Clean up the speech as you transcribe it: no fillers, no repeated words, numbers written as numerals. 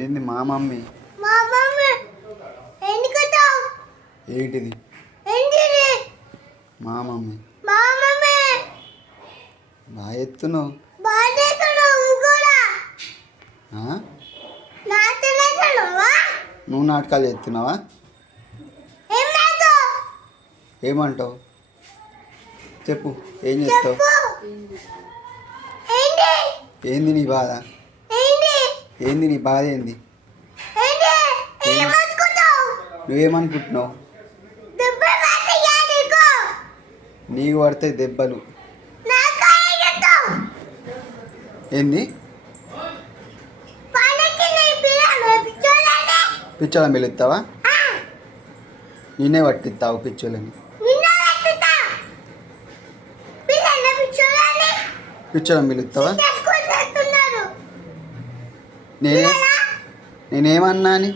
ఏంది మా మమ్మీ? మా మమ్మీ ఎందుకటావు? ఏంటిది ఏంటిది? మా మమ్మీ మా మమ్మీ బాగా ఎత్తున్నావు. బాడేతను కూడా ఆ? నాటలేతనువా? నువ్వు నాటకాలు చేస్తున్నావా? ఏం లేదు. ఏమంటావు చెప్పు, ఏం చేస్తావు? ఏంటి? ఏంది నీ బాధ? ఏంటి? ఏంది నీ బాధ? ఏంది? ఏంటి? ఏమనుకుంటావు? నువ్వేమనుకుంటున్నావు? దెబ్బ పడతాయా నీకు? నీకు పడతాయి దెబ్బలు. నాకు ఏడుతావు? ఏంది? పనికి నీ పిల్లలు పిచ్చోళ్ళని. పిచ్చోళ్ళని పిలుస్తావా? నిన్నే పట్టిస్తావు పిచ్చోళ్ళని. నిన్న పెట్టుతా. పిల్లలు పిచ్చోళ్ళని పిచ్చోళ్ళని పిలుస్తావా? చేసుకుంటున్నారు. నేనేమన్నా అని?